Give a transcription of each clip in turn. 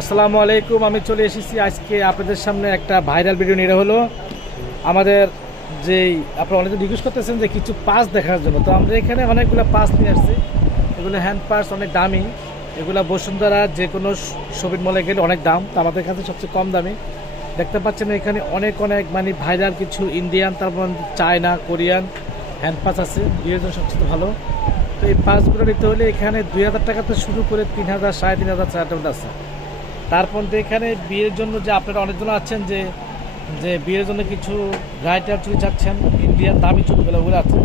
আসসালামু আলাইকুম। আমি চলে এসেছি আজকে আপনাদের সামনে একটা ভাইরাল ভিডিও নিয়ে হলো আমাদের যেই আপনারা অনেকে রিকোয়েস্ট করতেছেন যে কিছু পাস দেখার জন্য। তো আমরা এখানে অনেকগুলো পাস নিয়ে আসছি। এগুলো হ্যান্ড পাস, অনেক দামি। এগুলো বসুন্ধরা যে কোনো শপিং মলে গেলে অনেক দাম, তো আমাদের কাছে সবচেয়ে কম দামি। দেখতে পাচ্ছেন এখানে অনেক মানে ভাইরাল কিছু ইন্ডিয়ান, তারপর চায়না, কোরিয়ান হ্যান্ড পাস আছে। বিয়ের জন্য সবচেয়ে ভালো। তো এই পাসগুলো নিতে হলে এখানে 2000 টাকা থেকে শুরু করে 3000, 3500, 4000 আছে। তারপর এখানে বিয়ের জন্য যে আপনারা অনেকজন আছেন যে যে বিয়ের জন্য কিছু রাইটার চুরি চাচ্ছেন, ইন্ডিয়ান দামি চুরিগুলো ওগুলো আছে।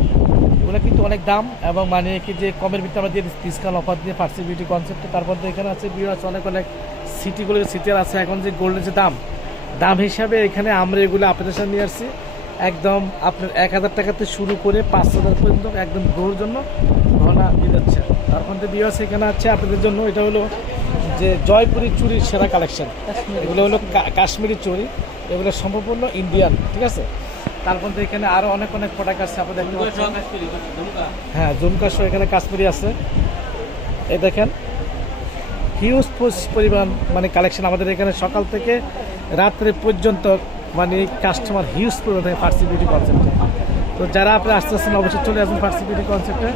ওগুলো কিন্তু অনেক দাম এবং মানে কি যে কমের ভিতরে আমরা দিয়ে ডিসকাউন্ট অফার দিয়ে ফার্সি বিউটি কনসেপ্টে। তারপর এখানে আছে বিয়ে আছে অনেক সিটিগুলো, সিটির আছে। এখন যে গোল্ডের যে দাম হিসাবে এখানে আমরা এগুলো আপনাদের সামনে নিয়ে আসছি। একদম আপনার 1000 টাকাতে শুরু করে 5000 পর্যন্ত একদম গোর জন্য গহনা দিয়ে যাচ্ছে। তারপর বিয়ে আছে এখানে আছে আপনাদের জন্য। এটা হলো যে জয়পুরি চুরির সেরা কালেকশন। এগুলো হলো কাশ্মীরি চুরি, এগুলো সম্পূর্ণ ইন্ডিয়ান, ঠিক আছে। তারপর এখানে আরও অনেক প্রোডাক্ট আছে আপনাদের। হ্যাঁ, ঝুমকা সহ এখানে কাশ্মীরি আছে। এই দেখেন হিউজ পরিমাণ মানে কালেকশন আমাদের এখানে। সকাল থেকে রাত্রে পর্যন্ত মানে কাস্টমার হিউজ পরিমাণ থাকে ফার্সি বিউটি কনসেপ্টে। তো যারা আপনি আসতে আসছেন অবশ্যই চলে আসুন ফার্সি বিউটি কনসেপ্টে,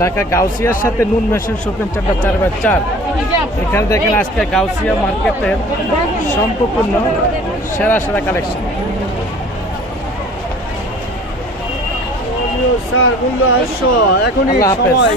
ঢাকা গাউসিয়ার সাথে নুন মেশিন শপিং সেন্টার 4/4। এখানে দেখেন আজকে গাউসিয়া মার্কেটের সম্পূর্ণ সেরা কালেকশন। স্যার মূল্য 800 এখনই সময়